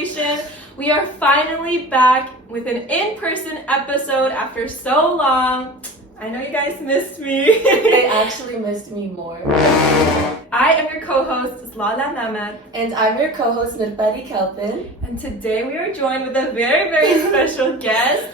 Nation. We are finally back with an in-person episode after so long. I know you guys missed me. They actually missed me more. I am your co-host, Lala Namat. And I'm your co-host, Nirpati Kelpin. And today we are joined with a very, very special guest,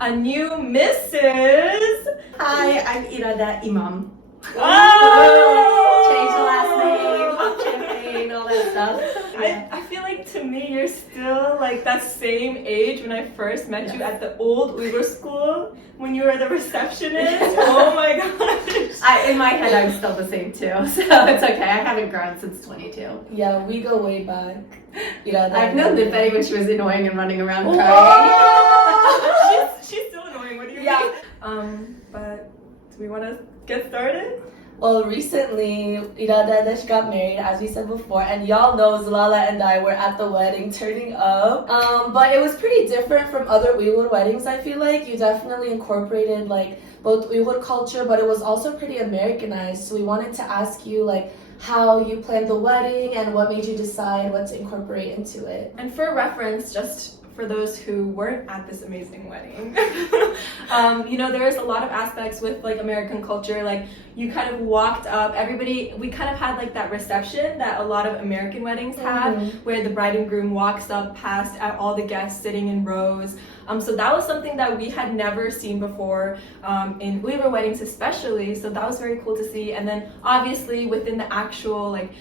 a new Mrs. Hi, I'm Irade, imam. Oh! Change the last name, pop champagne, all that stuff. I feel like to me you're still like that same age when I first met you at the old Uyghur school when you were the receptionist. Oh my gosh. In my head, I'm still the same too, so it's okay. I haven't grown since 22. Yeah, we go way back. I've known Nirpati when she was annoying and running around crying. she's still annoying. What do you Yeah. mean? But do we want to get started? Well, recently, Irade got married, as we said before, and y'all know Zalala and I were at the wedding turning up. But it was pretty different from other Uyghur weddings, I feel like. You definitely incorporated like both Uyghur culture, but it was also pretty Americanized. So we wanted to ask you like how you planned the wedding and what made you decide what to incorporate into it. And for reference, just for those who weren't at this amazing wedding, there's a lot of aspects with like American culture. Like you kind of walked up, we kind of had like that reception that a lot of American weddings have, where the bride and groom walks up past all the guests sitting in rows. So that was something that we had never seen before in Uyghur weddings especially. So that was very cool to see. And then obviously within the actual like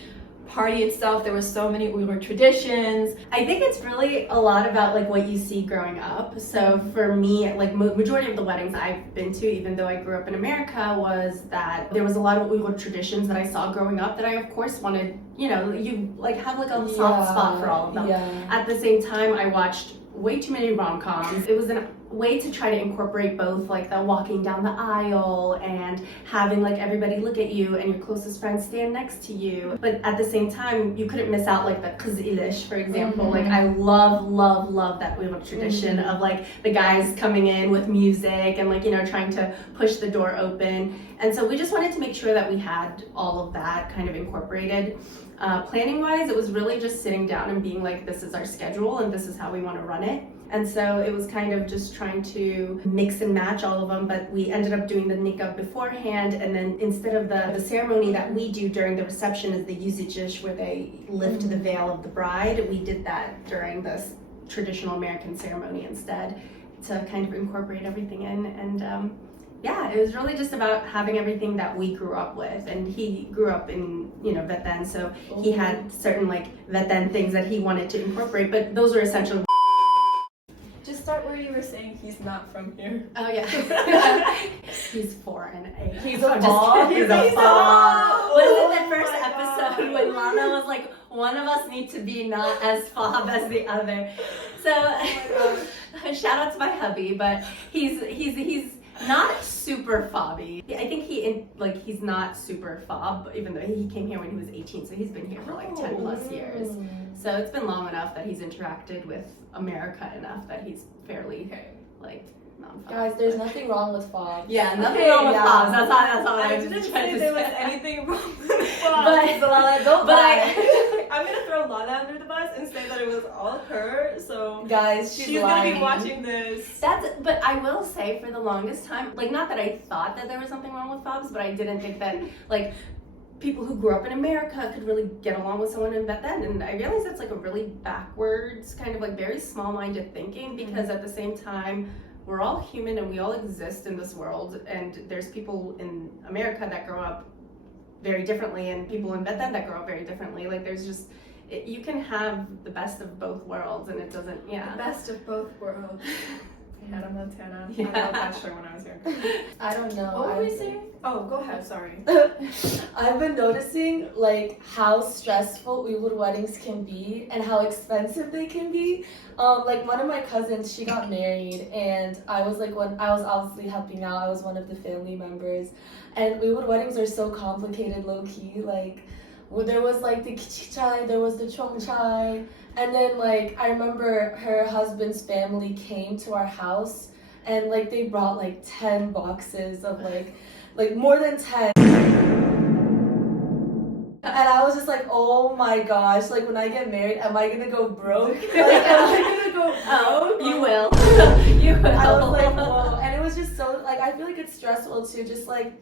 party itself, there were so many Uyghur traditions. I think it's really a lot about like what you see growing up. So for me, like majority of the weddings I've been to, even though I grew up in America, was that there was a lot of Uyghur traditions that I saw growing up that I of course wanted, you like have like a soft spot for all of them. Yeah. At the same time, I watched way too many rom-coms. It was a way to try to incorporate both like the walking down the aisle and having like everybody look at you and your closest friends stand next to you. But at the same time, you couldn't miss out like the kız ilish, for example. Like I love that we have a tradition of like the guys coming in with music and like, trying to push the door open. And so we just wanted to make sure that we had all of that kind of incorporated. Planning wise, it was really just sitting down and being like, this is our schedule and this is how we want to run it. And so it was kind of just trying to mix and match all of them, but we ended up doing the nikah beforehand, and then instead of the ceremony that we do during the reception is the yüzücüş, where they lift the veil of the bride. We did that during this traditional American ceremony instead to kind of incorporate everything in. And it was really just about having everything that we grew up with. And he grew up in, Vatan, so he had certain like Vatan things that he wanted to incorporate, but those are essentially. Just start where you were saying he's not from here. Oh yeah. He's foreign. He's a fob. He's a fob. Wasn't it the first episode when Lana was like, one of us needs to be not as fob as the other. So shout out to my hubby, but he's not super fobby. I think he's not super fob, even though he came here when he was 18, so he's been here for like 10 plus years. So it's been long enough that he's interacted with America enough that he's fairly like non-fob. Guys, there's nothing wrong with fobs. Yeah, nothing wrong with fobs. That's all I I was didn't trying say to there was say. anything wrong with fobs. I'm gonna throw Lala under the bus and say that it was all her. So Guys, she's she's gonna lying. be watching this. But I will say for the longest time, like not that I thought that there was something wrong with fobs, but I didn't think that like people who grew up in America could really get along with someone in Vatan. And I realized that's like a really backwards kind of like very small-minded thinking, because at the same time, we're all human and we all exist in this world, and there's people in America that grow up very differently and people in Vatan that grow up very differently. Like there's just, you can have the best of both worlds, and it doesn't, The best of both worlds. Hannah Montana. Yeah. I love Bachelor when I was younger. I don't know. What were we saying? Oh, go ahead, sorry. I've been noticing like how stressful Uyghur weddings can be and how expensive they can be. Like one of my cousins, she got married, and I was obviously helping out. I was one of the family members, and Uyghur weddings are so complicated, low key. Like there was like the chit, there was the chay. And then like I remember her husband's family came to our house, and like they brought like 10 boxes of like more than 10. And I was just like, oh my gosh, like when I get married, am I gonna go broke? Like, am I gonna go broke? Oh, you will. You will. I was like, whoa. And it was just so, like, I feel like it's stressful too, just like,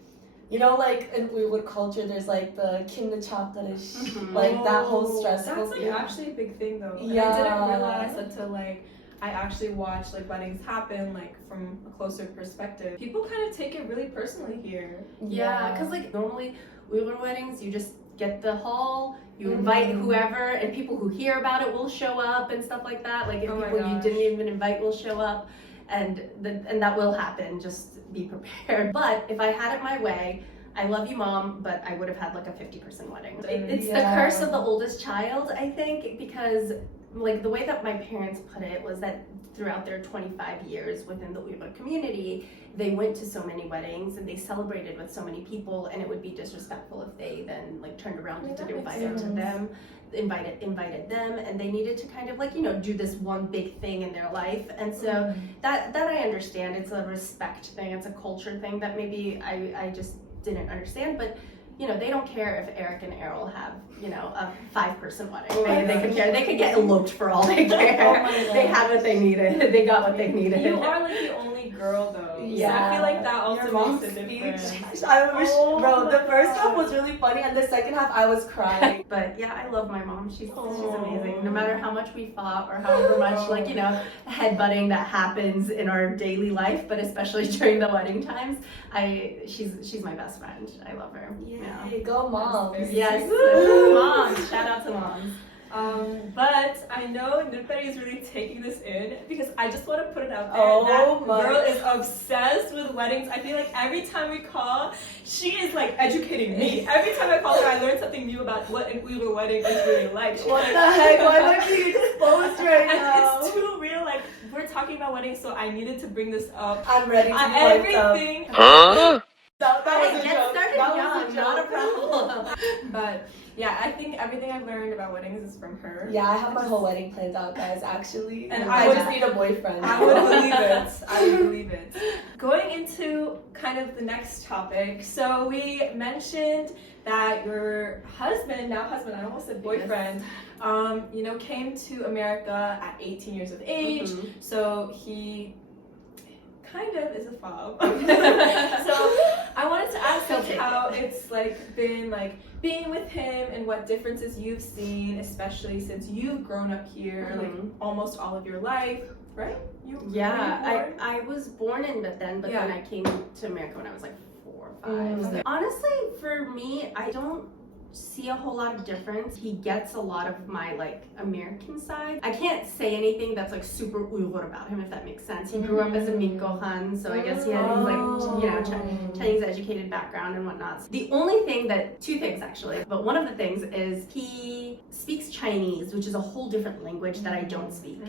you know, like in Uyghur culture, there's like the kimni chakarish, like that whole stressful That's like thing. actually a big thing though. And Yeah. I didn't realize until like I actually watched like weddings happen like from a closer perspective. People kind of take it really personally here. Yeah, because like normally Uyghur weddings, you just get the hall, you invite whoever, and people who hear about it will show up and stuff like that. Like if Oh my people you gosh. didn't even invite will show up, and that will happen. Just be prepared. But if I had it my way, I love you, Mom, but I would have had like a 50% wedding. It's the curse of the oldest child, I think, because like the way that my parents put it was that throughout their 25 years within the Uyghur community, they went to so many weddings and they celebrated with so many people, and it would be disrespectful if they then like turned around and didn't invite them, invited them, and they needed to kind of like, you know, do this one big thing in their life. And so that I understand. It's a respect thing, it's a culture thing that maybe I just didn't understand. But you know, they don't care if Eric and Errol have, you know, a 5-person wedding. They could care. They could get eloped for all they care. They had what they needed. They got what they needed. You are like the only girl though. Yeah. So I feel like that also Your mom's makes a difference. speech. I wish, bro, the first half was really funny, and the second half I was crying. But yeah, I love my mom. She's amazing. No matter how much we fought or however much like, you know, headbutting that happens in our daily life, but especially during the wedding times, she's my best friend. I love her. Yay, go moms. Yes, moms. Shout out to moms. But I know Niperi is really taking this in because I just want to put it out there Oh that my. girl is obsessed with weddings. I feel like every time we call, she is like educating me. Every time I call her, I learn something new about what an Uyghur wedding is really like. What the heck? Why am I being exposed right now? It's too real. Like we're talking about weddings, so I needed to bring this up. I'm ready to be hyped up. Everything. That was a Get joke. started That young, was a not a joke. problem. But yeah, I think everything I've learned about weddings is from her. Yeah, I have my whole wedding planned out, guys, actually. And I I just would- need a boyfriend. I would believe it. I would believe it. Going into kind of the next topic. So we mentioned that your husband, now husband, I almost said boyfriend, you know, came to America at 18 years of age. So he kind of is a fob. So I wanted to ask like how it's like been like being with him and what differences you've seen, especially since you've grown up here like almost all of your life, right? Yeah, I was born in Bethlehem, but then I came to America when I was like 4 or 5. Honestly, for me, I don't see a whole lot of difference. He gets a lot of my like American side. I can't say anything that's like super Uyghur about him, if that makes sense. He grew up as a Minkohan, so I guess he had his like, you know, Chinese educated background and whatnot. The only thing two things actually, but one of the things is he speaks Chinese, which is a whole different language that I don't speak.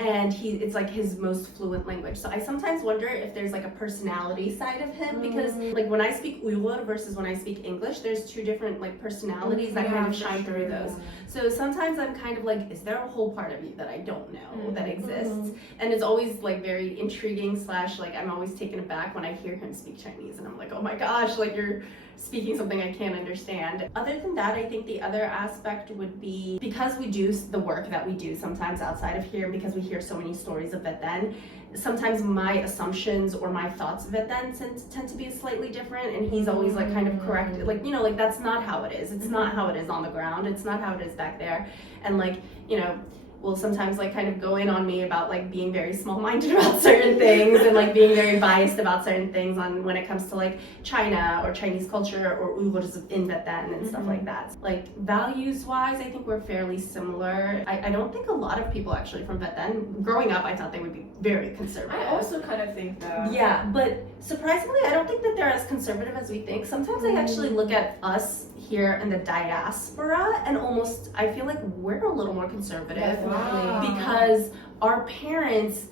And it's like his most fluent language. So I sometimes wonder if there's like a personality side of him, because like when I speak Uyghur versus when I speak English, there's two different like personalities that kind of shine through those. So sometimes I'm kind of like, is there a whole part of you that I don't know that exists? And it's always like very intriguing / like I'm always taken aback when I hear him speak Chinese, and I'm like, oh my gosh, like you're speaking something I can't understand. Other than that, I think the other aspect would be, because we do the work that we do sometimes outside of here, because we hear so many stories of it then, sometimes my assumptions or my thoughts of it then tend to be slightly different, and he's always like kind of corrected, like, you know, like that's not how it is. It's not how it is on the ground. It's not how it is back there. And like, you know, will sometimes like kind of go in on me about like being very small-minded about certain things and like being very biased about certain things on when it comes to like China or Chinese culture or Uyghurs in Vietnam and stuff like that. Like values-wise, I think we're fairly similar. I don't think a lot of people actually from Vietnam, growing up, I thought they would be very conservative. I also kind of think that. Yeah, but surprisingly, I don't think that they're as conservative as we think. Sometimes I actually look at us here in the diaspora and almost, I feel like we're a little more conservative. Wow. Because our parents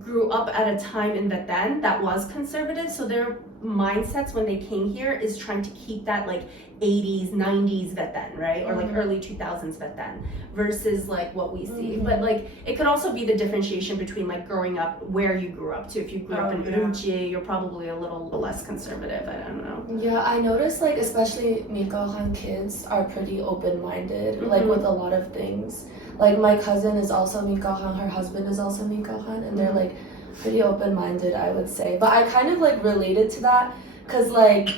grew up at a time in Vietnam that was conservative, so they're mindsets when they came here is trying to keep that like 80s, 90s Vetten, right? Or like early 2000s Vetten versus like what we see. But like it could also be the differentiation between like growing up where you grew up to. If you grew up in Urumqi, you're probably a little less conservative. I don't know. Yeah, I noticed like especially Mikohan kids are pretty open-minded, like with a lot of things. Like my cousin is also Mikohan, her husband is also Mikohan, and they're like pretty open-minded, I would say. But I kind of like related to that because like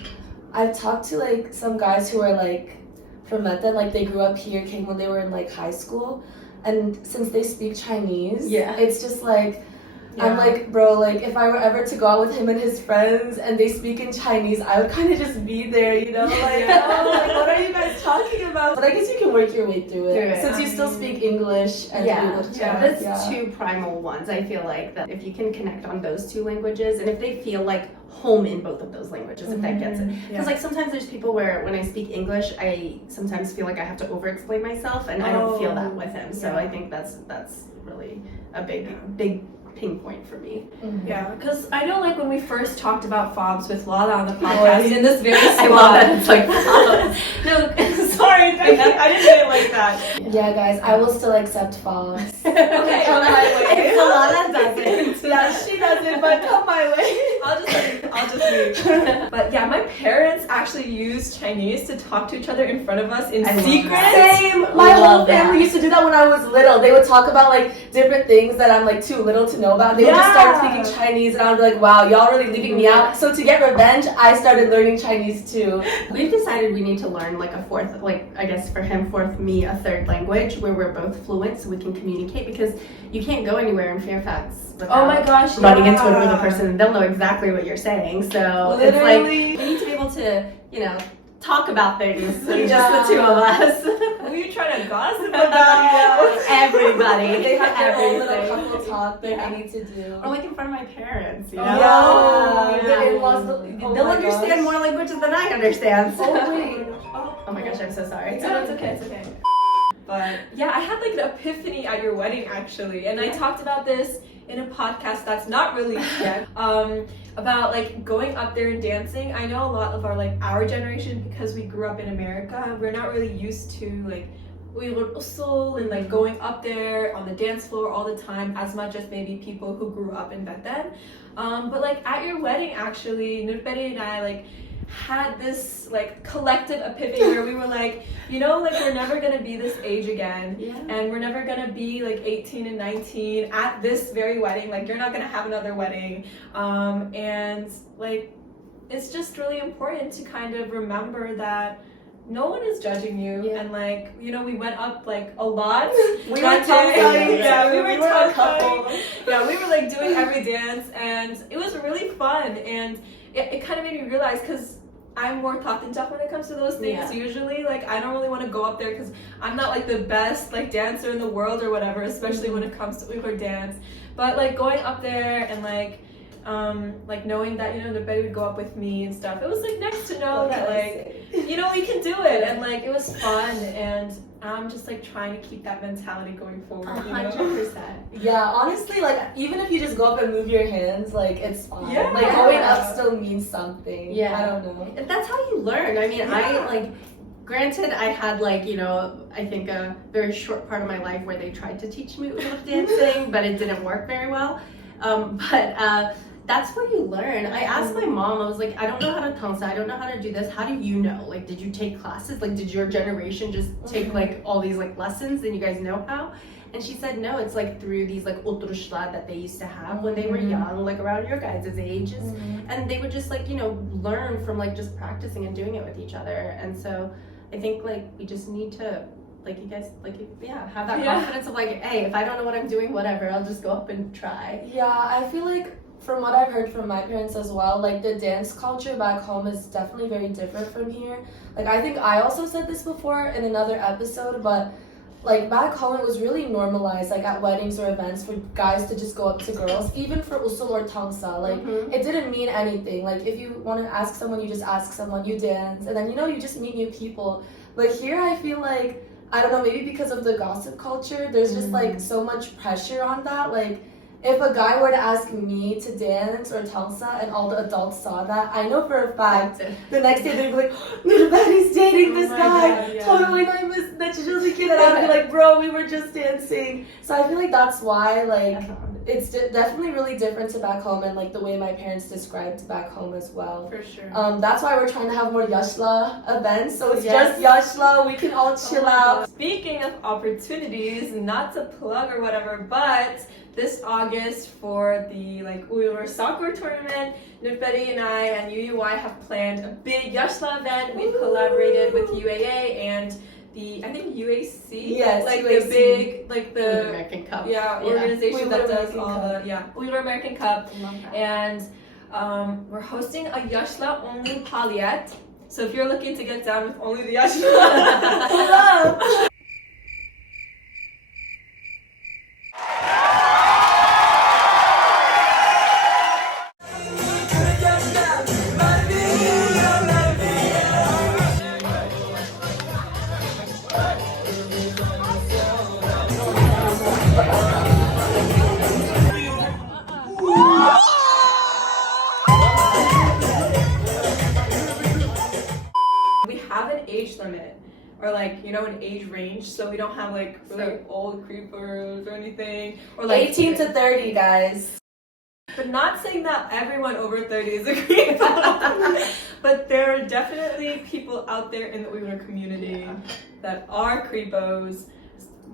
I've talked to like some guys who are like from Meta, like they grew up here, came when they were in like high school, and since they speak Chinese, it's just like I'm like, bro, like if I were ever to go out with him and his friends and they speak in Chinese, I would kind of just be there, you know, like, oh, like what are you guys talking about? But I guess you can work your way through it since you still speak English and English. That's two primal ones. I feel like that if you can connect on those two languages, and if they feel like home in both of those languages, if that gets it. Because like sometimes there's people where when I speak English, I sometimes feel like I have to over-explain myself, and I don't feel that with him. So I think that's really a big pinpoint for me. Yeah, because I know like when we first talked about fobs with Lala on the podcast in this very spot. I love that it's like No, sorry, I didn't say it like that. Yeah, guys, I will still accept fobs. Okay, come my way. Lala doesn't. Yeah, she doesn't, but come my way. I'll just leave. But yeah, my parents actually used Chinese to talk to each other in front of us in secret. Same. My whole family used to do that when I was little. They would talk about like different things that I'm like too little to know about. They would just start speaking Chinese, and I would be like, wow, y'all really leaving me out. So to get revenge, I started learning Chinese too. We've decided we need to learn like a fourth, like I guess for him, fourth, me, a third language where we're both fluent so we can communicate, because you can't go anywhere in Fairfax without running into another person, and they'll know exactly what you're saying. So it's like we need to be able to, you know, talk about things, just the two of us. Who are you trying to gossip about? Everybody. They have their own little couple talk that they need to do. Or like in front of my parents, you know? The in-laws, they'll understand more languages than I understand. So. Oh my gosh, I'm so sorry. No, it's okay. But yeah, I had like an epiphany at your wedding actually, and I talked about this in a podcast that's not released yet. About like going up there and dancing. I know a lot of our generation, because we grew up in America, we're not really used to like Uyghur usul and like going up there on the dance floor all the time as much as maybe people who grew up in Bethlehem. But like at your wedding actually, Nurberi and I like had this like collective epiphany where we were like, you know, like we're never gonna be this age again, and we're never gonna be like 18 and 19 at this very wedding. Like you're not gonna have another wedding, and like it's just really important to kind of remember that no one is judging you, and like, you know, we went up like a lot. We were tongue-fighting. Yeah, we were a couple. Yeah, we were like doing every dance, and it was really fun, and it kind of made me realize, because I'm more tatinjak when it comes to those things usually. Like I don't really want to go up there because I'm not like the best like dancer in the world or whatever, especially when it comes to Uyghur dance. But like going up there and like knowing that, you know, the Betty would go up with me and stuff, it was like nice to know that like, you know, we can do it, and like it was fun, and I'm just like trying to keep that mentality going forward. 100%. Yeah, honestly, like even if you just go up and move your hands, like it's fine. Yeah. Like going up still means something. Yeah. I don't know. That's how you learn. I mean, I like, granted, I had like, you know, I think a very short part of my life where they tried to teach me dancing, but it didn't work very well. But that's where you learn. I asked my mom, I was like, I don't know how to tansa, I don't know how to do this. How do you know? Like, did you take classes? Like, did your generation just take like all these like lessons and you guys know how? And she said, no, it's like through these like oturuşlar that they used to have when they were young, like around your guys' ages. And they would just like, you know, learn from like just practicing and doing it with each other. And so I think like we just need to, like you guys, like, have that confidence of like, hey, if I don't know what I'm doing, whatever, I'll just go up and try. Yeah, I feel like from what I've heard from my parents as well, like the dance culture back home is definitely very different from here. Like I think I also said this before in another episode, but like back home it was really normalized, like at weddings or events, for guys to just go up to girls, even for usul or tangsa. Like it didn't mean anything. Like if you want to ask someone, you just ask someone, you dance, and then, you know, you just meet new people. But here I feel like, I don't know, maybe because of the gossip culture, there's just like so much pressure on that. Like if a guy were to ask me to dance or salsa and all the adults saw that, I know for a fact the next day they'd be like, nobody's dating this my guy. God, yeah. Totally not even that you just a kid. And I'd be like, bro, we were just dancing. So I feel like that's why like it's definitely really different to back home and like the way my parents described back home as well. For sure. That's why we're trying to have more yashla events. So it's Yes. just yashla. We can all chill out. Speaking of opportunities, not to plug or whatever, but this August for the like Uyghur soccer tournament, Nutbedi and I and UUY have planned a big yashla event. We've collaborated with UAA and the I think UAC, Yes, like UAC. the big like The the American Cup. organization Uyghur that does American all Cup. the Uyghur American Cup, I love that. and we're hosting a yashla only paliyat. So if you're looking to get down with only the yashla, Pull up. we have an age limit or like an age range, so we don't have like really old creepers or anything, or like 18 to 30, guys. But not saying that everyone over 30 is a creepo. But there are definitely people out there in the Uyghur community that are creepos.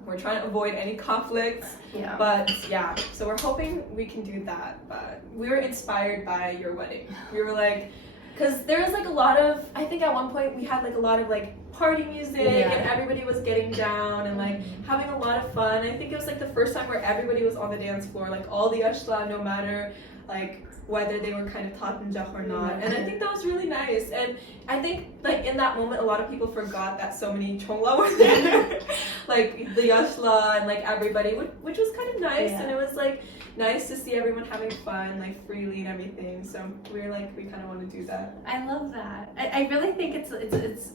We're trying to avoid any conflicts. Yeah. But yeah, so we're hoping we can do that. But we were inspired by your wedding. We were like, because there was like a lot of, I think at one point we had like a lot of like party music and everybody was getting down and like having a lot of fun. I think it was like the first time where everybody was on the dance floor, like all the ashla, no matter like whether they were kind of tatanjah or not. And I think that was really nice. And I think like in that moment a lot of people forgot that so many chongla were there. Like the yashla and like everybody, which was kind of nice. And it was like nice to see everyone having fun like freely and everything. So we were like, we kind of want to do that. I love that. I really think it's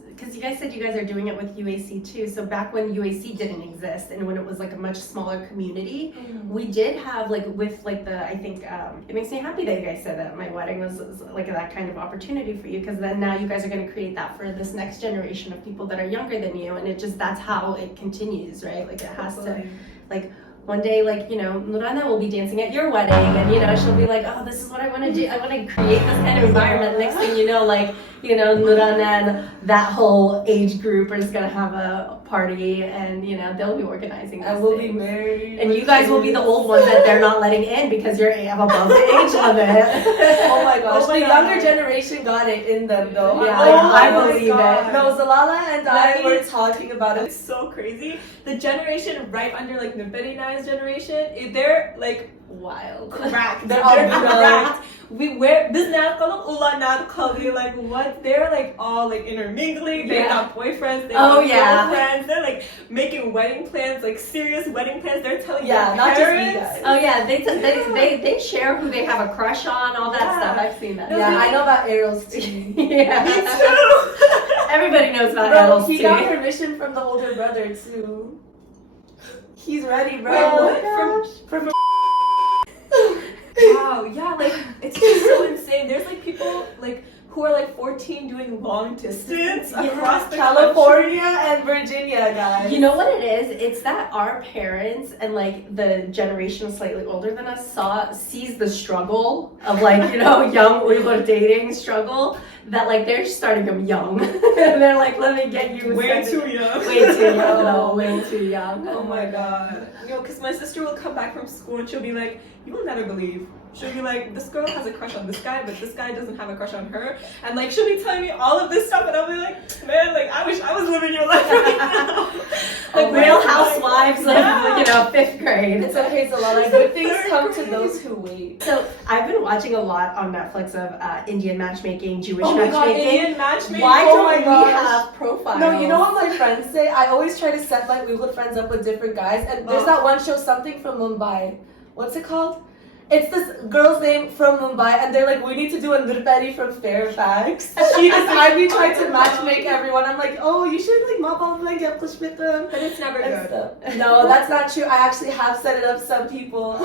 because you guys said you guys are doing it with UAC too. So back when UAC didn't exist and when it was like a much smaller community, we did have like with like the I think it makes me happy that you guys said that my wedding was like that kind of opportunity for you, because then now you guys are going to create that for this next generation of people that are younger than you, and it just that's how it continues, right? Like it has to like. One day, like, Nurana will be dancing at your wedding, and, she'll be like, oh, this is what I want to do. I want to create this kind of environment. Next thing you know, like, Nurana and that whole age group are just going to have a party, and, they'll be organizing this. And we'll be married. And you guys will be the old ones that they're not letting in because you're above the age limit. Oh my gosh, Oh my the God. younger generation got it in them though. Yeah, I believe it. No, Zalala and I Let me- were talking about it. It's so crazy. The generation right under like Nubedi Nai's generation, they're like Wild. cracked. They're all cracked. We wear this now called ula not kali, like what? They're like all like intermingling. They got boyfriends. They got girlfriends. They're like making wedding plans, like serious wedding plans. They're telling their not just me parents. guys. Oh yeah, they share who they have a crush on, all that stuff. I've seen that. Yeah, I know about Ariel's tea. Yeah. Me too. Everybody knows about Bro, Adults he too. got permission from the older brother too. He's ready, bro. Wait, what? From Wow, yeah, like it's just so insane. There's like people like who are like 14 doing long distance across the California and Virginia, guys. You know what it is? It's that our parents and like the generation slightly older than us sees the struggle of like, young Uyghur dating struggle, that like they're starting them young. And they're like, let me get you Way too young. Way too young. No, way too young. Oh my god. Because my sister will come back from school and she'll be like, you will never believe. She'll be like, this girl has a crush on this guy, but this guy doesn't have a crush on her. And like, she'll be telling me all of this stuff, and I'll be like, man, like, I wish I was living your life right now. Like, Real Housewives of, 5th grade. It's okay, Zalala. Good things come to those who wait. So I've been watching a lot on Netflix of Indian matchmaking, Jewish oh my god, matchmaking. Indian matchmaking. Why Oh don't my we gosh. have profiles? No, you know what my friends say? I always try to set my Uyghur friends up with different guys, and there's that one show, something from Mumbai. What's it called? it's this girl's name from Mumbai, and they're like, we need to do a Nurperi from Fairfax. She designed me trying to matchmake everyone. I'm like, oh, you should like But it's never good. No, that's not true. I actually have set it up some people.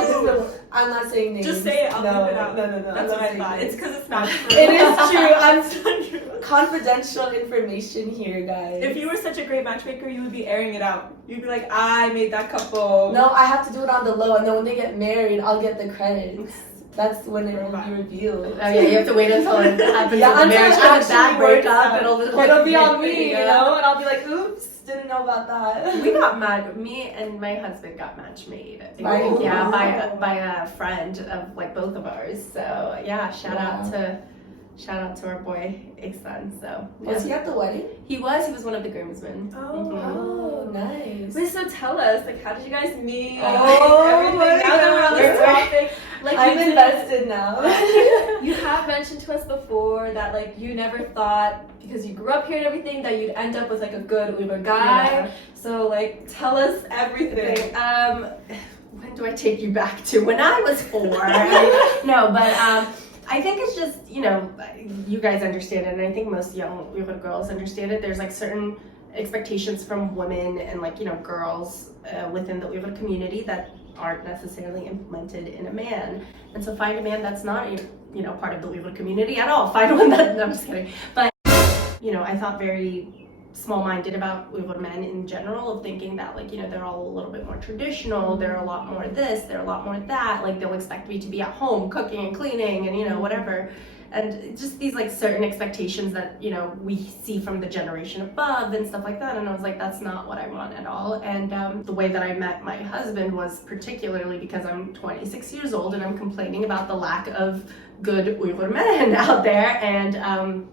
I'm not saying names. Just say it. I'll leave it out. No. That's what I thought. It's because it's not true. It is true. It's not true. Confidential information here, guys. If you were such a great matchmaker, you would be airing it out. You'd be like, I made that couple. No, I have to do it on the low, and then when they get married, I'll get the credits. That's when it will be revealed. Oh yeah, you have to wait until it happens. Yeah, in the until marriage, it and if that actually break works up, out. it'll be on me, you know, and I'll be like, oops, didn't know about that. We got me and my husband got match made. By who? Yeah, by a friend of like both of ours. So yeah, shout out to our boy Iksan. So yeah. Was he at the wedding? He was one of the groomsmen. Oh, nice. Wait, so tell us, like, how did you guys meet? Oh, Everything. my Now that we're on this God. topic, like, I'm you did- invested now. You have mentioned to us before that, like, you never thought, because you grew up here and everything, that you'd end up with, like, a good Uyghur guy. Yeah. So, like, tell us everything. When do I take you back to? When I was 4. No, but I think it's just, you know, you guys understand it, and I think most young Uyghur girls understand it. There's like certain expectations from women and like, you know, girls within the Uyghur community that aren't necessarily implemented in a man. And so find a man that's not, you know, part of the Uyghur community at all. Find one that, no, I'm just kidding. But, you know, I thought very small-minded about Uyghur men in general, of thinking that, like, you know, they're all a little bit more traditional, they're a lot more this, they're a lot more that, like they'll expect me to be at home cooking and cleaning and, you know, whatever. And just these like certain expectations that, you know, we see from the generation above and stuff like that. And I was like, that's not what I want at all. And the way that I met my husband was particularly because I'm 26 years old and I'm complaining about the lack of good Uyghur men out there. And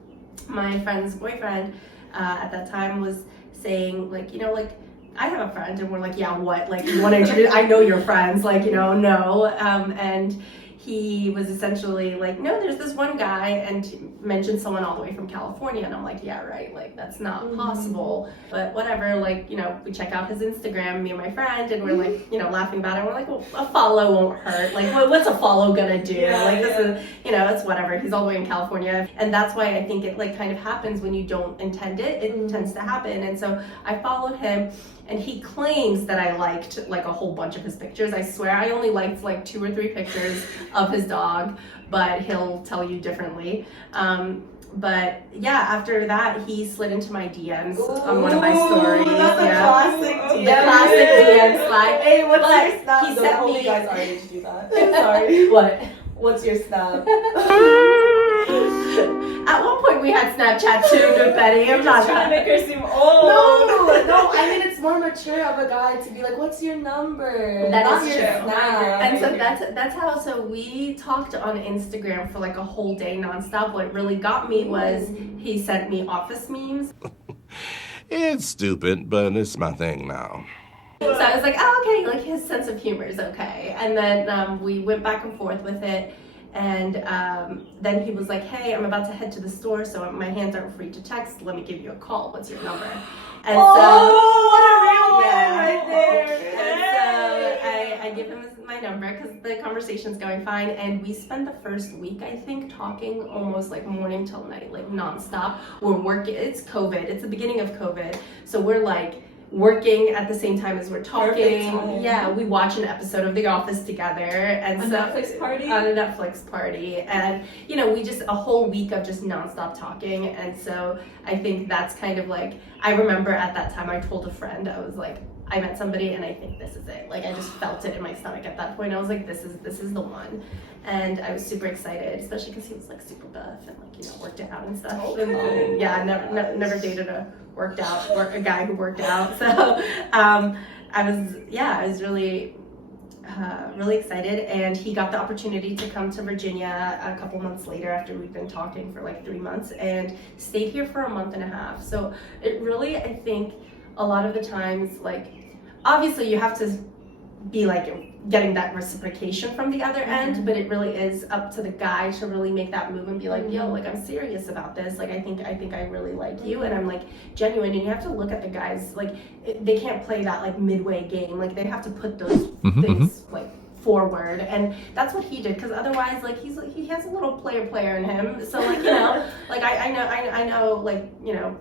my friend's boyfriend at that time was saying, like, you know, like, I have a friend, and we're like, yeah, what? Like, you want to introduce? I know your friends, like, you know, no. And he was essentially like, no, there's this one guy, and mentioned someone all the way from California, and I'm like, yeah, right, like, that's not possible, but whatever, like, you know, we check out his Instagram, me and my friend, and we're like, you know, laughing about it, we're like, well, a follow won't hurt, like, what's a follow gonna do? This is, you know, it's whatever, he's all the way in California, and that's why I think it, like, kind of happens when you don't intend it, it tends to happen, and so I followed him, and he claims that I liked like a whole bunch of his pictures. I swear I only liked like 2 or 3 pictures of his dog, but he'll tell you differently. But yeah, after that, he slid into my DMs on one of my stories. That's a classic DM. The classic DM slide. Hey, what's your snap? He Don't sent hold me. you guys our age to do that. I'm sorry. What? What's your snap? At one point we had Snapchat too, Betty. I'm not trying to make her seem old. No, I mean, it's more mature of a guy to be like, what's your number? That Not is your true. snap. And so that's how, so we talked on Instagram for like a whole day nonstop. What really got me was he sent me office memes. It's stupid, but it's my thing now. So I was like, oh, okay, like his sense of humor is okay. And then we went back and forth with it. And then he was like, hey, I'm about to head to the store, so my hands aren't free to text. Let me give you a call. What's your number? And what a real man right there. And so I give him my number because the conversation's going fine. And we spent the first week, I think, talking almost like morning till night, like nonstop. We're working, it's COVID, it's the beginning of COVID. So we're like, working at the same time as we're talking. Yeah, we watch an episode of The Office together, and a Netflix party. On a Netflix party, and you know, we just a whole week of just nonstop talking. And so I think that's kind of like, I remember at that time I told a friend, I was like, I met somebody and I think this is it. Like I just felt it in my stomach at that point. I was like, this is the one. And I was super excited, especially because he was like super buff and like, you know, worked out and stuff. And, yeah, never dated a guy who worked out. So I was really excited, and he got the opportunity to come to Virginia a couple months later after we'd been talking for like 3 months, and stayed here for a month and a half. So it really, I think a lot of the times, like, obviously you have to be like getting that reciprocation from the other end, but it really is up to the guy to really make that move and be like, yo, like, I'm serious about this, like, I think I really like you, and I'm like genuine. And you have to look at the guys, like, they can't play that like midway game, like they have to put those things like forward, and that's what he did, because otherwise, like, he has a little player in him, so, like, you know, like, I know, like, you know,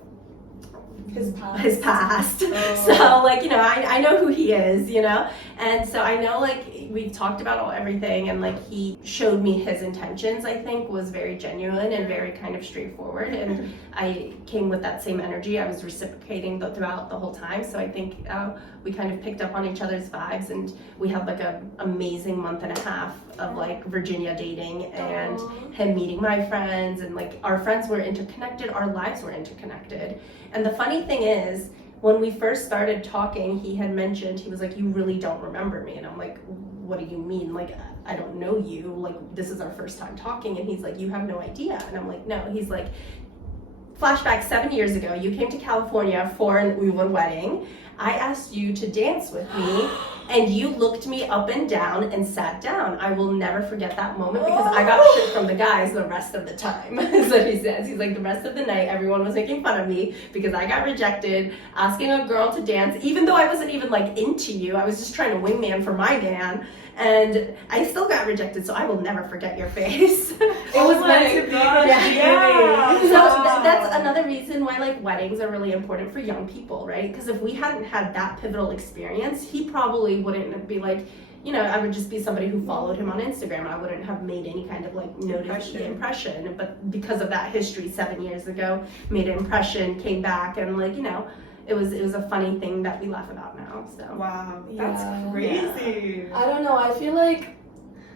his past. So, like, you know, I know who he is, you know, and so I know, like, we've talked about everything, and, like, he showed me his intentions, I think, was very genuine and very kind of straightforward, and I came with that same energy. I was reciprocating throughout the whole time, so I think we kind of picked up on each other's vibes, and we had, like, a amazing month and a half of, like, Virginia dating, and him meeting my friends, and, like, our friends were interconnected, our lives were interconnected. And the funny thing is, when we first started talking, he had mentioned, he was like, you really don't remember me. And I'm like, what do you mean? Like, I don't know you. Like, this is our first time talking. And he's like, you have no idea. And I'm like, no. He's like, flashback 7 years ago, you came to California for an Uyghur wedding. I asked you to dance with me, and you looked me up and down and sat down. I will never forget that moment, because I got shit from the guys the rest of the time. Is what he says. He's like, the rest of the night, everyone was making fun of me because I got rejected, asking a girl to dance, even though I wasn't even, like, into you. I was just trying to wingman for my man. And I still got rejected, so I will never forget your face. It was meant to be. Yeah. So that's another reason why, like, weddings are really important for young people, right? Because if we hadn't had that pivotal experience, he probably wouldn't be like, you know, I would just be somebody who followed him on Instagram. I wouldn't have made any kind of, like, noticed impression. But because of that history 7 years ago, made an impression, came back, and, like, you know, it was a funny thing that we laugh about now. So Wow, that's crazy. I don't know. I feel like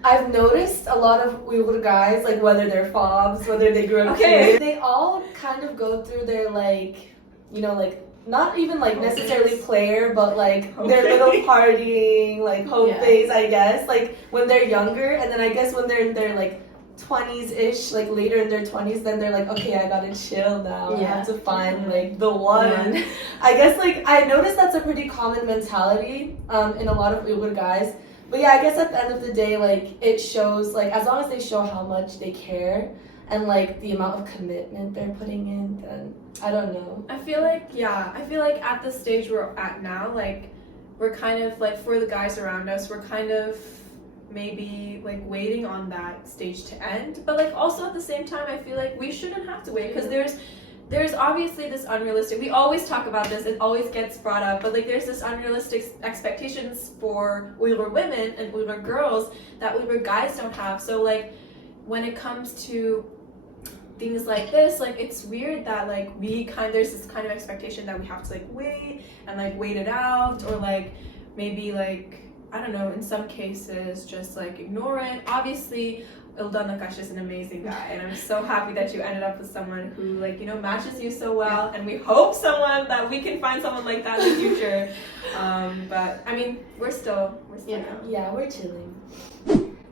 I've noticed a lot of Uyghur guys, like, whether they're fobs, whether they grew up here, they all kind of go through their, like, you know, like, not even, like, necessarily player, but, like, their little partying, like, hope phase, I guess, like, when they're younger, and then I guess when they're in their, like, 20s-ish, like, later in their 20s, then they're like, okay, I gotta chill now. I have to find, like, the one. I guess, like, I noticed that's a pretty common mentality in a lot of Uyghur guys. But yeah, I guess at the end of the day, like, it shows, like, as long as they show how much they care and, like, the amount of commitment they're putting in, then I don't know. I feel like at the stage we're at now, like, we're kind of, like, for the guys around us, we're kind of maybe, like, waiting on that stage to end, but, like, also at the same time, I feel like we shouldn't have to wait, because there's obviously this unrealistic, we always talk about this, it always gets brought up, but, like, there's this unrealistic expectations for Uyghur women and Uyghur girls that Uyghur guys don't have. So, like, when it comes to things like this, like, it's weird that, like, there's this kind of expectation that we have to, like, wait and, like, wait it out, or, like, maybe, like, I don't know, in some cases, just, like, ignore it. Obviously, Ildan Nakash is an amazing guy, and I'm so happy that you ended up with someone who, like, you know, matches you so well, and we hope that we can find someone like that in the future. But, I mean, we're still Yeah, we're chilling.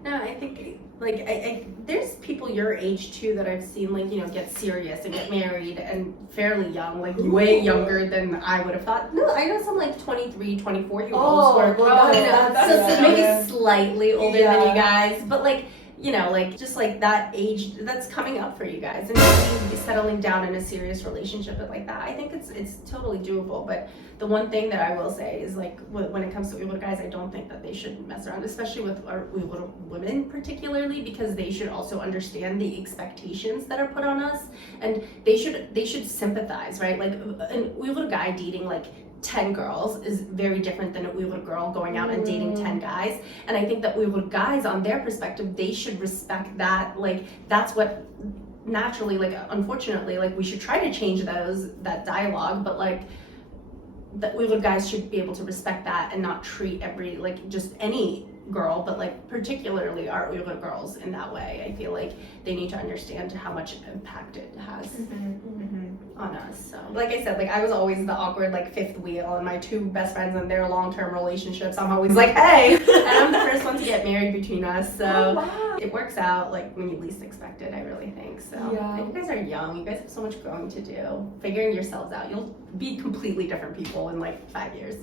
no, I think, like, I there's people your age too that I've seen, like, you know, get serious and get married and fairly young, like, way younger than I would have thought. No, I know some, like, 23, 24-year-olds who are, so maybe slightly older than you guys, but, like, you know, like, just, like, that age that's coming up for you guys, and maybe settling down in a serious relationship and like that. I think it's totally doable. But the one thing that I will say is, like, when it comes to Uyghur guys, I don't think that they should mess around, especially with our Uyghur women particularly, because they should also understand the expectations that are put on us, and they should sympathize, right? Like, an Uyghur guy dating, like, 10 girls is very different than an Uyghur girl going out and dating 10 guys. And I think that Uyghur guys, on their perspective, they should respect that. Like, that's what naturally, like, unfortunately, like, we should try to change that dialogue, but, like, the Uyghur guys should be able to respect that and not treat just any girl, but, like, particularly our Uyghur girls in that way. I feel like they need to understand how much impact it has on us. So, like I said, like, I was always the awkward, like, fifth wheel, and my two best friends in their long-term relationships, I'm always like, hey, and I'm the first one to get married between us, so it works out, like, when you least expect it, I really think. So, and you guys are young, you guys have so much growing to do, figuring yourselves out. You'll be completely different people in, like, 5 years.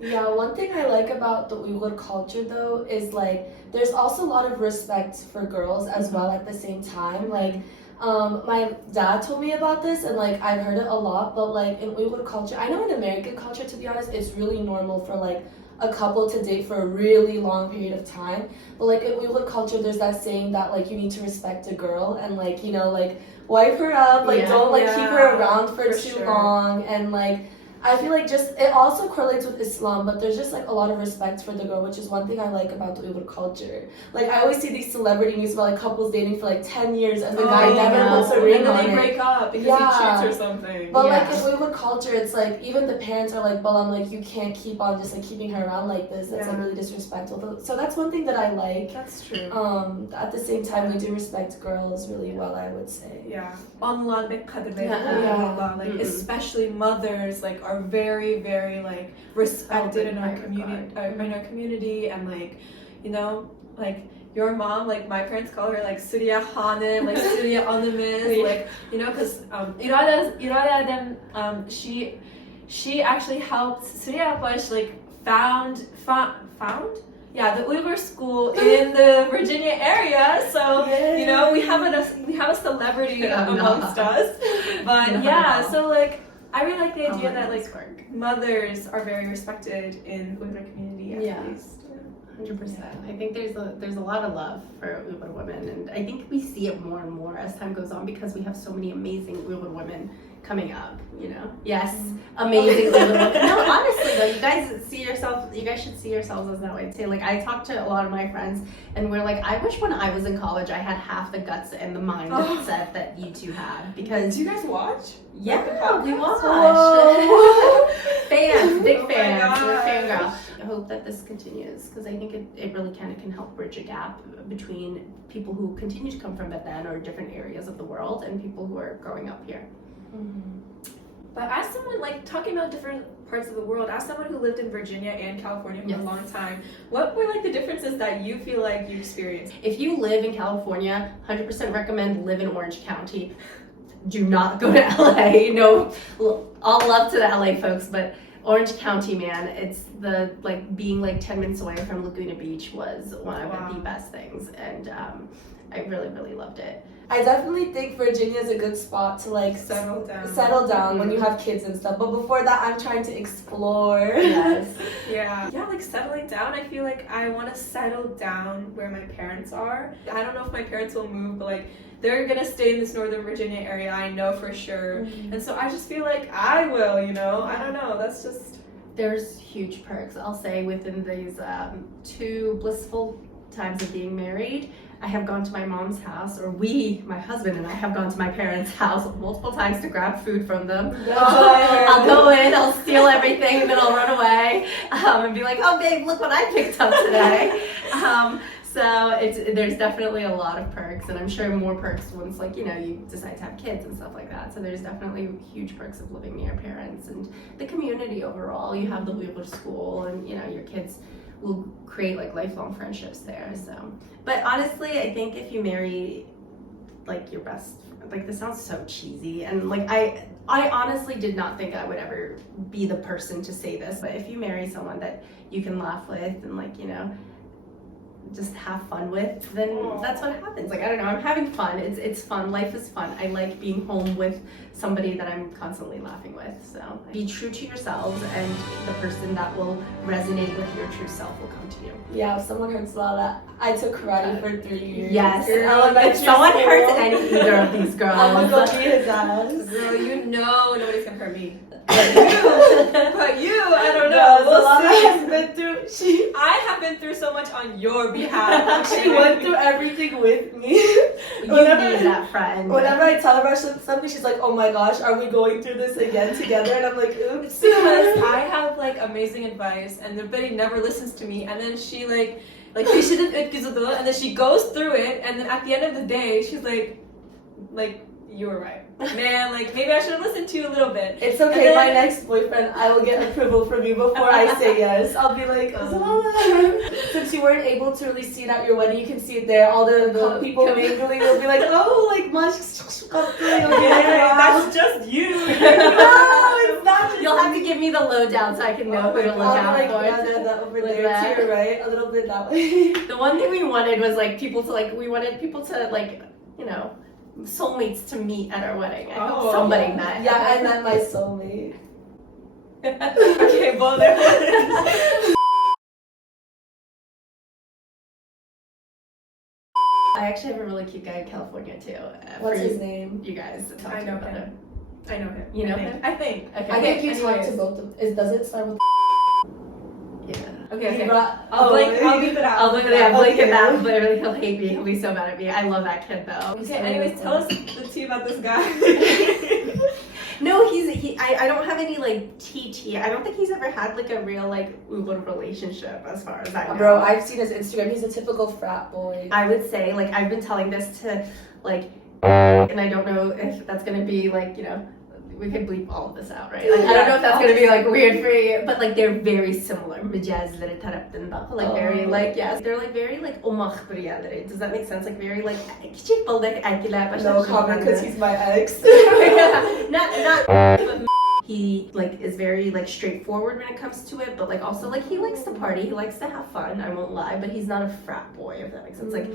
Yeah, one thing I like about the Uyghur culture, though, is, like, there's also a lot of respect for girls as well at the same time. Like, my dad told me about this, and, like, I've heard it a lot, but, like, in Uyghur culture, I know in American culture, to be honest, it's really normal for, like, a couple to date for a really long period of time. But like in Uyghur culture, there's that saying that like you need to respect a girl and like, you know, like wipe her up, like don't like keep her around for too long, and like I feel like just it also correlates with Islam, but there's just like a lot of respect for the girl, which is one thing I like about the Uyghur culture. Like I always see these celebrity news about like couples dating for like 10 years and the guy never puts a ring on it. And then they break up because he cheats or something. But like in Uyghur culture, it's like even the parents are like, well, I'm like, you can't keep on just like keeping her around like this. That's like really disrespectful. So that's one thing that I like. That's true. At the same time, we do respect girls really well, I would say. Yeah. Like especially mothers like are very, very like respected in our community, and like, you know, like your mom, like my parents call her like Surya Khanim, like Surya Animiz, like, you know, because irade she actually helped Surya Bash like found the Uyghur school in the Virginia area, so you know we have a celebrity amongst us, but so like I really like the idea that like mothers are very respected in Uyghur community at least. 100%. I think there's a lot of love for Uyghur women, and I think we see it more and more as time goes on because we have so many amazing Uyghur women coming up, you know. Yes, amazing Uyghur women. No, honestly though, you guys should see yourselves as that way too. Like I talk to a lot of my friends and we're like, I wish when I was in college I had half the guts and the mindset that you two have, because do you guys watch? Yeah, we watch. Fans, big fans. We're fangirl. I hope that this continues because I think it really kind of can help bridge a gap between people who continue to come from Bethlehem or different areas of the world and people who are growing up here. But as someone like talking about different parts of the world, as someone who lived in Virginia and California for a long time, what were like the differences that you feel like you experienced? If you live in California, 100% recommend live in Orange County. Do not go to LA. No, all love to the LA folks, but Orange County, man, it's the like being like 10 minutes away from Laguna Beach was one of the best things, and I really, really loved it. I definitely think Virginia is a good spot to like settle down when you have kids and stuff. But before that, I'm trying to explore. Yes. Yeah, like settling down. I feel like I want to settle down where my parents are. I don't know if my parents will move, but like they're gonna stay in this Northern Virginia area. I know for sure. And so I just feel like I will. You know, I don't know. That's just. There's huge perks. I'll say within these 2 blissful times of being married, I have gone to my mom's house, or my husband and I have gone to my parents' house multiple times to grab food from them. I'll go in, I'll steal everything, and then I'll run away and be like, oh babe, look what I picked up today. So there's definitely a lot of perks, and I'm sure more perks once like, you know, you decide to have kids and stuff like that. So there's definitely huge perks of living near your parents and the community overall. You have the Uyghur school, and you know, your kids will create like lifelong friendships there. So, but honestly, I think if you marry like your best, like this sounds so cheesy, and like I honestly did not think I would ever be the person to say this, but if you marry someone that you can laugh with and like, you know, just have fun with, then that's what happens. Like, I don't know, I'm having fun. It's fun. Life is fun. I like being home with somebody that I'm constantly laughing with. So be true to yourselves, and the person that will resonate with your true self will come to you. Yeah, if someone hurts Lala, I took karate for 3 years. Yes. If someone hurts either of these girls, I'm gonna go beat his ass. Girl, you know nobody's gonna hurt me. But you, I don't know. I have been through so much on your behalf. She went through everything with me. You need that friend. Whenever I tell her about something, she's like, "Oh my gosh, are we going through this again together?" And I'm like, "Oops." Because I have like amazing advice, and everybody never listens to me. And then she like she did it, and then she goes through it, and then at the end of the day, she's like, you were right, man. Like maybe I should have listened to you a little bit. It's okay. Then, my next boyfriend, I will get approval from you before I say yes. I'll be like, since you weren't able to really see it at your wedding, you can see it there. All the people mingling will be like, oh, like much. That's just you. No, it's not. You'll have to give me the lowdown so I can know who to look out for. That over there to your right, a little bit that way. The one thing we wanted was like people to like, you know, soulmates to meet at our wedding. I hope somebody met. Yeah, I met my soulmate. Okay, well, I actually have a really cute guy in California too. What's for his name? You guys to talk I to know about him. him. I know him. You know I think. him? I think. Okay. I think you talked anyways. to both of them. Does it start with Yeah. Okay. You brought- I'll bleep it out. I'll look at that. Blink Okay. at that. Literally, he'll hate me. He'll be so mad at me. I love that kid though. Okay. Anyways, tell us the tea about this guy. No, I don't have any like TT. I don't think he's ever had like a real like Uyghur relationship as far as I know. Bro, I've seen his Instagram. He's a typical frat boy. I would say like I've been telling this to like, and I don't know if that's gonna be like, you know, we could bleep all of this out, right? Like I don't know if that's gonna be like weird for you, but like they're very similar. Mejazleri tarafından, like very like yes, they're like very like umah briyaları. Does that make sense? Like very like küçük balık erkekler başlar. No comment because he's my ex. not he like is very like straightforward when it comes to it, but like also like he likes to party, he likes to have fun, I won't lie, but he's not a frat boy, if that makes sense. Like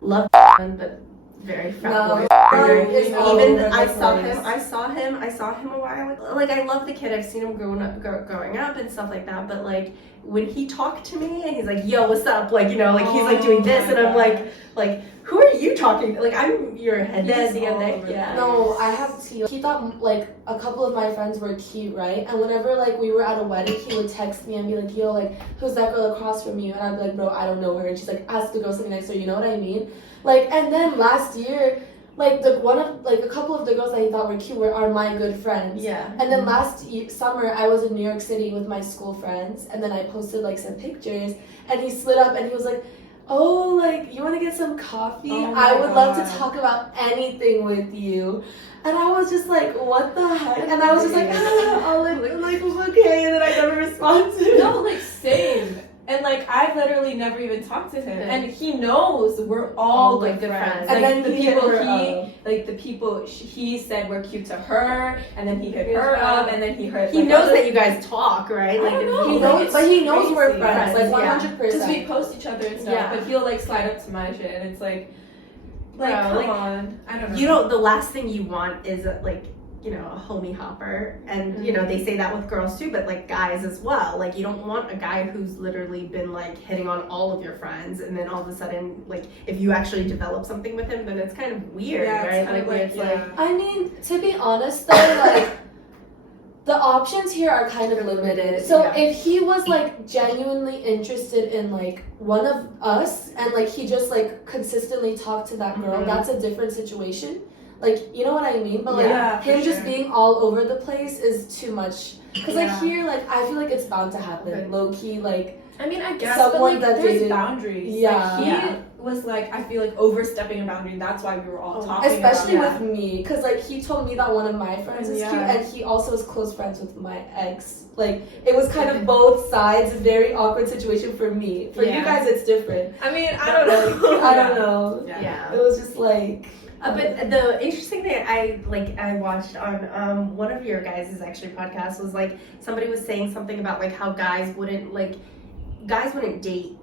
love fun, but very frat boy. Even I saw him a while ago. Like I love the kid, I've seen him growing up and stuff like that, but like when he talked to me and he's like, yo, what's up? Like, you know, like he's like doing this and I'm like, who are you talking? Like I'm your head daddy, yeah. No, I have tea. He thought like a couple of my friends were cute, right? And whenever like we were at a wedding, he would text me and be like, yo, like who's that girl across from you? And I'd be like, bro, I don't know her. And she's like, ask the girl sitting next to her, you know what I mean? Like, and then last year, like a couple of the girls that he thought were cute are my good friends. Yeah. And then summer, I was in New York City with my school friends, and then I posted like some pictures, and he slid up and he was like, oh, like, you want to get some coffee? I would love to talk about anything with you. And I was just like, what the heck? And I was just like, I'll like, okay, and then I never responded. No, like, same. And like I've literally never even talked to him, and he knows we're all good friends. And like then the people he said were cute to her, and then he hit her up, and then he heard. He knows that you guys talk, right? Like he knows, but he knows we're friends, like 100%. Because we post each other and stuff, but he'll like slide up to my shit, and it's like come on, I don't know. You know, the last thing you want is like, you know, a homie hopper, and you know they say that with girls too, but like guys as well. Like you don't want a guy who's literally been like hitting on all of your friends, and then all of a sudden, like if you actually develop something with him, then it's kind of weird, right? Like where it's like, I mean, to be honest though, like the options here are kind of limited. So if he was like genuinely interested in like one of us, and like he just like consistently talked to that girl, that's a different situation. Like, you know what I mean? But like him just being all over the place is too much. Cause like here, like I feel like it's bound to happen. Low key, like I mean, I guess, someone but like that there's dated, boundaries. Yeah. Like, he was like, I feel like overstepping a boundary. That's why we were all talking. Especially about with me, cause like he told me that one of my friends is cute, and he also is close friends with my ex. Like it was kind of both sides. Very awkward situation for me. For you guys, it's different. I mean, I don't know. I don't know. Yeah. It was just like. But the interesting thing I watched on one of your guys' actually podcast was like somebody was saying something about like how guys wouldn't date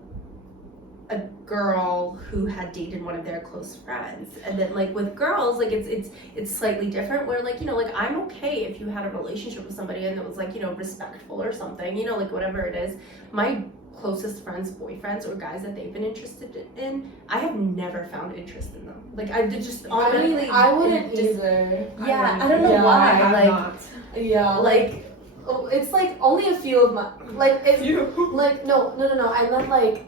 a girl who had dated one of their close friends, and then like with girls like it's slightly different where like, you know, like I'm okay if you had a relationship with somebody and it was like, you know, respectful or something, you know, like whatever it is. My closest friends' boyfriends or guys that they've been interested in, I have never found interest in them. Like I did just automatically. I wouldn't either. Yeah, I don't know why. Like it's like only a few of my like if like no. I meant like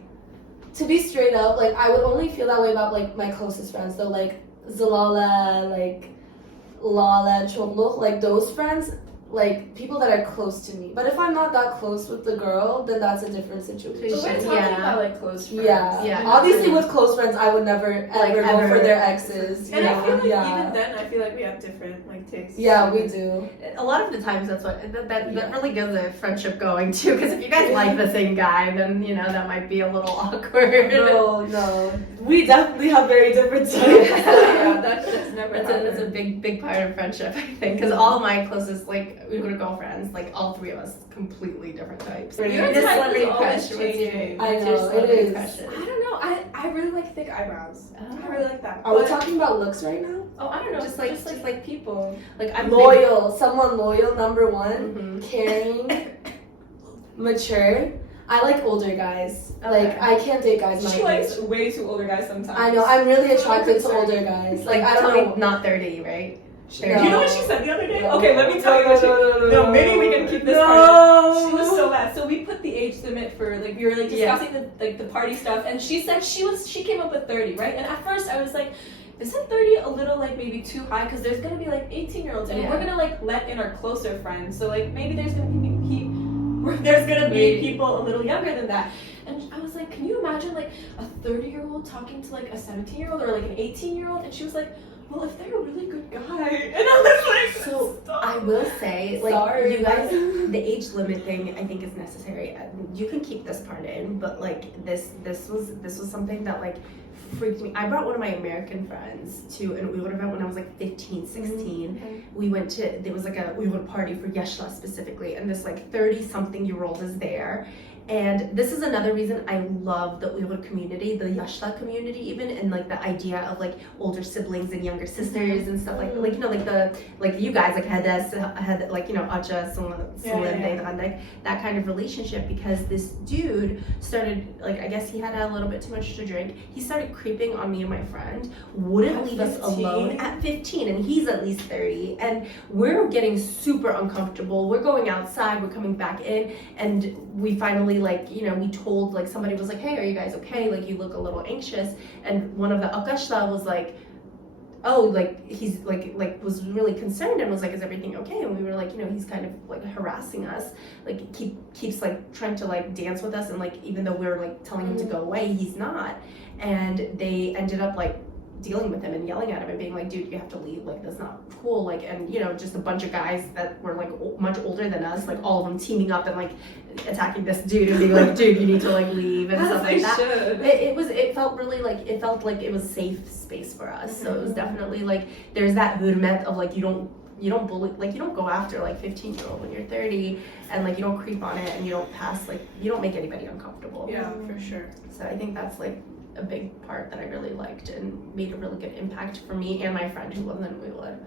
to be straight up. Like I would only feel that way about like my closest friends. So like Zalala, like Lala, Chobluk, like those friends. Like people that are close to me. But if I'm not that close with the girl, then that's a different situation. But we're talking about like close friends. Yeah. Obviously with close friends I would never ever go for their exes. And I feel like even then I feel like we have different like tastes. Yeah, we do. A lot of the times that's what that really gets a friendship going too. Because if you guys like the same guy, then you know that might be a little awkward. No. We definitely have very different tastes. That's never. That's a big part of friendship, I think. Because all of my closest like Uyghur girlfriends, like all three of us, completely different types. Your type is always changing. I know, it is. I don't know. I really like thick eyebrows. I really like that. Are we talking about looks right now? Oh, I don't know. Just like people. Like I'm loyal. Someone loyal, number one. Caring. Mature. I like older guys. Okay. Like I can't date guys my She age. likes way too older guys sometimes. I know. I'm really attracted to concerned. older guys. Like I don't totally know. not 30, right? Do you know what she said the other day? No. Okay, let me tell you what she. No, maybe we can keep this part. No. She was so mad. So we put the age limit for like we were like discussing the party stuff, and she said she came up with 30, right? And at first I was like, isn't 30 a little like maybe too high? Because there's gonna be like 18-year-olds, and we're gonna like let in our closer friends. So like maybe there's gonna be people a little younger than that. And I was like, can you imagine like a 30-year-old talking to like a 17-year-old or like an 18-year-old? And she was like, well, if they're a really good guy. And I was like, so stop. I will say, like, Sorry. you guys, the age limit thing I think is necessary. You can keep this part in, but like this was something that like freaked me. I brought one of my American friends to an Uyghur event when I was like 15, 16. Okay. We went to, there was like a Uyghur party for Yashla specifically, and this like 30-something-year-old is there. And this is another reason I love the Uyghur community, the Yashla community even, and like the idea of like older siblings and younger sisters and stuff like you know like you guys like had like you know Acha, that kind of relationship, because this dude started like, I guess he had a little bit too much to drink. He started creeping on me and my friend, wouldn't leave us alone at 15, and he's at least 30, and we're getting super uncomfortable. We're going outside, we're coming back in, and we finally like, you know, we told, like, somebody was like, hey, are you guys okay? Like, you look a little anxious. And one of the Akashla was like, oh, like, he's like was really concerned and was like, is everything okay? And we were like, you know, he's kind of like harassing us, like keeps like trying to like dance with us, and like even though we were like telling him to go away, he's not. And they ended up like dealing with him and yelling at him and being like, dude, you have to leave, like that's not cool. Like, and you know, just a bunch of guys that were like much older than us, like all of them teaming up and like attacking this dude and being like, dude, you need to like leave and stuff like that. It felt really like, it felt like it was a safe space for us. So it was definitely like, there's that hurmet of like, you don't bully, like you don't go after like 15-year-old when you're 30, and like you don't creep on it, and you don't pass, like you don't make anybody uncomfortable. Yeah, for sure. So I think that's like a big part that I really liked and made a really good impact for me and my friend who lives in Uyghur.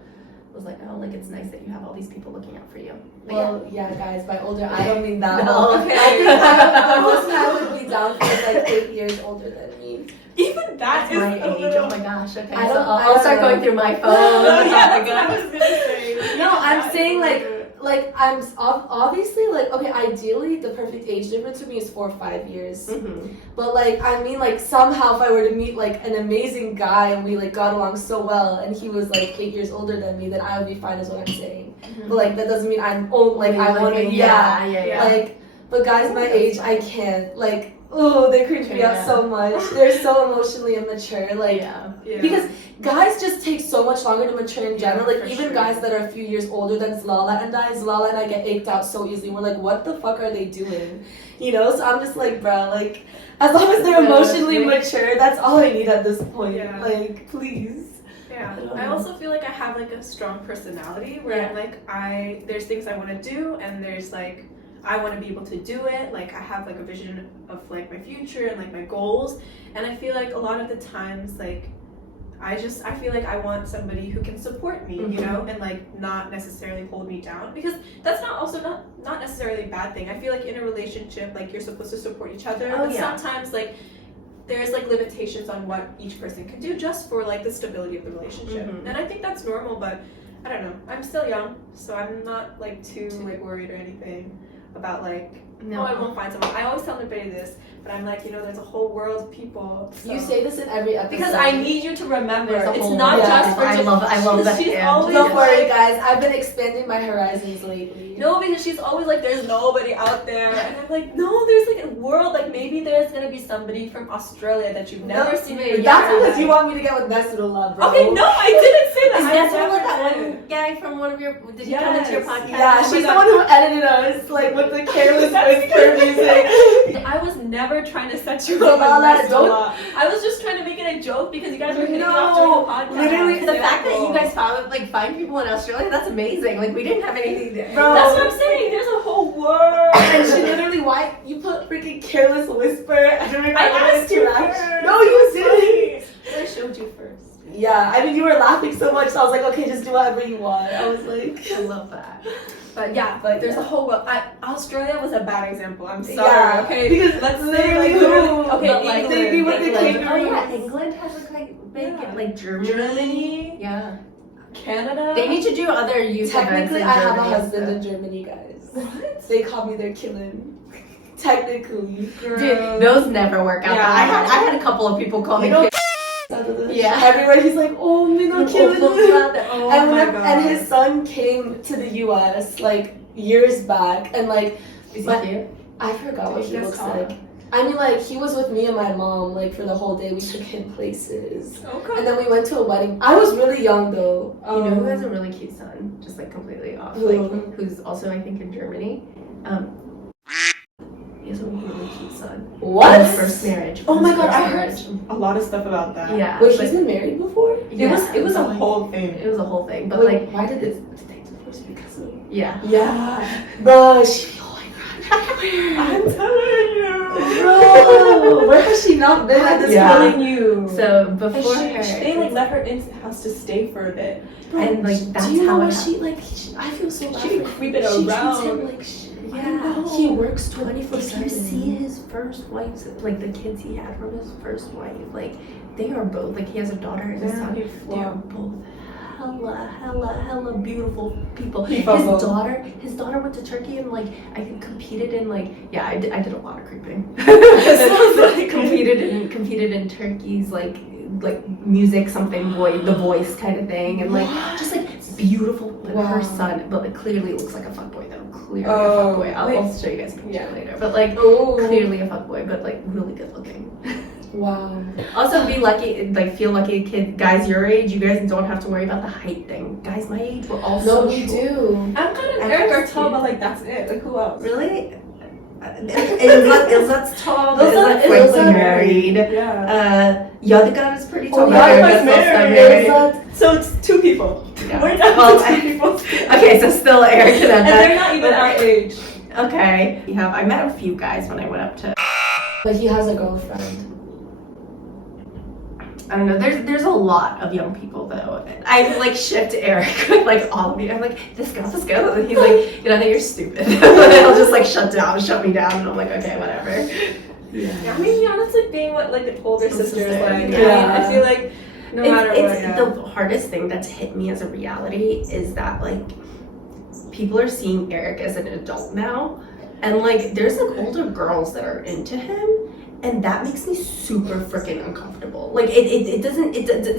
Was like, oh, like it's nice that you have all these people looking out for you. But well, yeah, guys, by older, I don't mean that. No, Okay. okay. The most I would be down for is like 8 years older than me. Even That's is my a age. little... Oh my gosh. Okay, I so don't- I I'll don't start know. going through my phone. Oh, yeah, that's what I was gonna say. No, I'm saying like I'm obviously like, okay, ideally the perfect age difference for me is 4 or 5 years. Mm-hmm. But like, I mean, like somehow if I were to meet like an amazing guy and we like got along so well and he was like 8 years older than me, then I would be fine, is what I'm saying. But like that doesn't mean I'm old, like I want to, Yeah. like, but guys my age, I can't, like, oh, they creep me out so much. They're so emotionally immature, like, because guys just take so much longer to mature in general. Like even guys that are a few years older than Zlala and I get ached out so easily. We're like, what the fuck are they doing? You know? So I'm just like, bro, like, as long as they're emotionally mature, that's all I need at this point. Yeah. Like, please. Yeah, I also feel like I have like a strong personality where I'm like, there's things I want to do, and there's like, I want to be able to do it. Like I have like a vision of like my future and like my goals, and I feel like a lot of the times like I feel like I want somebody who can support me, you know, and like not necessarily hold me down, because that's not necessarily a bad thing. I feel like in a relationship, like you're supposed to support each other, but sometimes like there's like limitations on what each person can do just for like the stability of the relationship, and I think that's normal. But I don't know, I'm still young, so I'm not like too like worried or anything about like, oh, I won't find someone. I always tell everybody this, but I'm like, you know, there's a whole world of people. So. You say this in every episode. Because I need you to remember, it's whole not world. just for I love that. She's always Don't worry, guys. I've been expanding my horizons lately. No, because she's always like, there's nobody out there. And I'm like, no, there's like a world. Like maybe there's going to be somebody from Australia that you've never seen in your That's life. because you want me to get with Nesrullah, bro. Okay, no, I didn't say that. Is Nesrullah that one guy from one of your, did he come into your podcast? Yeah, she's the one who edited us, like, with the careless whisper music. I was never trying to set you up. I was just trying to make it a joke because you guys were hitting me off during the podcast. Literally, the fact that you guys find people in Australia, that's amazing. Like, we didn't have anything to, bro. That's what I'm saying. There's a whole world. And she literally, why you put freaking careless whisper during our I asked you interaction? first. No, you didn't. I showed you first. Yeah, Yeah, I mean, you were laughing so much, so I was like, okay, just do whatever you want. I was like, I love that. But yeah, But there's yeah. a whole world. Australia was a bad example. I'm sorry. Yeah, Okay, because let's say literally like literally. who? Okay, But, like, England. they be with the England. kangaroos. Oh yeah, England has like big, Yeah. like Germany. Germany, Yeah. Canada. They need to do other youth Technically, events I in have a Germany and husband stuff. in Germany, guys. What? They call me their killing. Technically. Girl. Dude, those never work out. Yeah. I had a couple of people call me. You know, Yeah. yeah. Everywhere he's like, oh, me no killing. Oh And, my when, god. and his son came to the U.S. like years back, and like Is My- he cute? I forgot what he Yes, looks Tara. like. I mean, like he was with me and my mom like for the whole day. We took him places, Okay. and then we went to a wedding. I was really young though. You know who has a really cute son? Just like completely off. Who? Like who's also I think in Germany. He has a really cute son. What? His first marriage. Oh my His god, first I heard marriage. a lot of stuff about that. Yeah. Wait, but- he's been married before? It was a but, like, whole thing. It was a whole thing, but Wait, like why did they divorce because of? yeah. Yeah. Bro, she be going around everywhere. I'm telling you. Bro, where has she not been at this I'm point? telling you. So And before her, they like let her into the house to stay for a bit. Bro, and, like, that's do you know how it what she like? I feel so bad. She for be him. creeping She treats around. him like shit. Yeah. He works If 24/7. you see his first wife's, like the kids he had from his first wife, like they are both like he has a daughter and a son. They are both hella beautiful people. His daughter went to Turkey and like I think competed in like I did a lot of creeping. competed in Turkey's like music something the voice kind of thing and like just like beautiful but her Wow. son but like clearly looks like a fuckboy though clearly a Oh, fuckboy. I'll wait. show you guys a picture Yeah. later but like Oh. clearly a fuckboy but like really good looking. Wow. Also be lucky like feel lucky kid guys your age you guys don't have to worry about the height thing. Guys my age we're all No, so we short. do. I'm kind of I Eric can or tall, see. but like that's it. Like who else? Really? Ilzat's tall, but Ilzat- Ilzat's Ilzat- married. Yeah. Yadigar is pretty tall. Oh, but Yadigar's Ilzat's also married. So it's two people. Yeah. We're down Well, to two people. Okay, so still Eric and And Edna. they're not even our age. Okay. I met a few guys when I went up to But he has a girlfriend. I don't know, there's a lot of young people though. I like shipped Eric with like all of you. I'm like, this girl. And he's like, you know that you're stupid. He'll just like shut me down and I'm like, okay, whatever. Yeah, I mean, yeah, that's like being what like an older sister is like. I mean, Yeah. I feel like no matter what. It's the hardest thing that's hit me as a reality is that like people are seeing Eric as an adult now and like there's like older girls that are into him and that makes me super freaking uncomfortable. Like it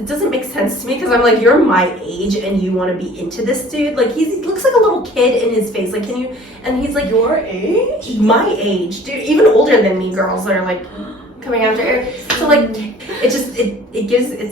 doesn't make sense to me because I'm like you're my age and you want to be into this dude. Like he looks like a little kid in his face. Like can you? And he's like Your age? my age, dude. Even older than me, girls that are like coming after Eric. So like it's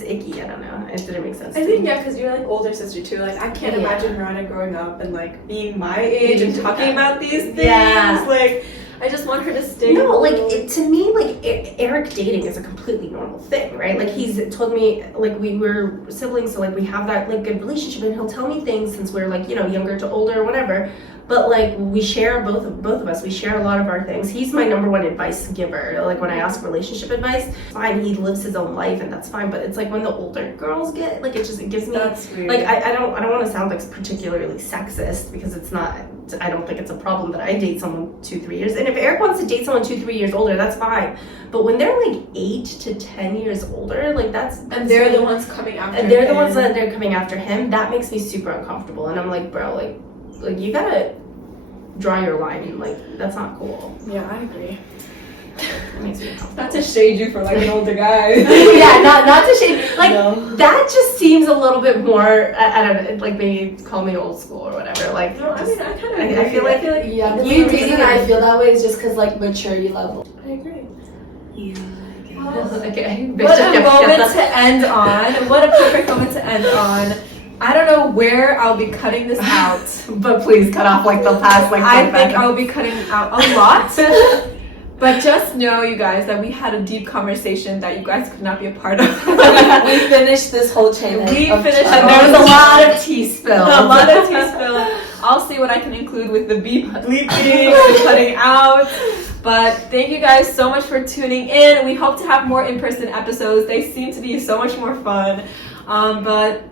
icky. I don't know. It didn't make sense. I to think me. yeah, because you're like older sister too. Like I can't Yeah. imagine Rana growing up and like being my age and talking about these things. Yeah. Like I just want her to stay. No, like little. to me, like Eric dating is a completely normal thing, right? Like he's told me, like we were siblings, so like we have that like good relationship, and he'll tell me things since we're like younger to older or whatever. But like we share both of us, we share a lot of our things. He's my number one advice giver. Like when I ask relationship advice, fine, he lives his own life and that's fine. But it's like when the older girls get like it gives me That's weird. like I don't want to sound like particularly sexist because it's not. I don't think it's a problem that I date someone 2-3 years. And if Eric wants to date someone 2-3 years older, that's fine. But when they're like 8 to 10 years older, like that's and they're the ones coming after. and they're the him. ones that they're coming after him. That makes me super uncomfortable. And I'm like, bro, like you gotta draw your line. And like that's not cool. Yeah, I agree. It makes me uncomfortable. Not to shade you for like an older guy. Yeah, not to shade. Like No. that just seems a little bit more. I don't know. Like maybe call me old school or whatever. Like No, I just- mean I kind of. I feel like Yeah, the You main reason do. I feel that way is just because like maturity level. I agree. okay. What a moment to end on. What a perfect moment to end on. I don't know where I'll be cutting this out. But please cut off like the past like. I 5 think seconds. I'll be cutting out a lot. But just know, you guys, that we had a deep conversation that you guys could not be a part of. We finished this whole chain. We of finished And chat. there was a lot of tea spilled. A lot of tea spilled. I'll see what I can include with the bleeping and cutting out. But thank you guys so much for tuning in. We hope to have more in-person episodes. They seem to be so much more fun. But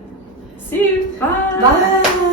see you. Bye. Bye.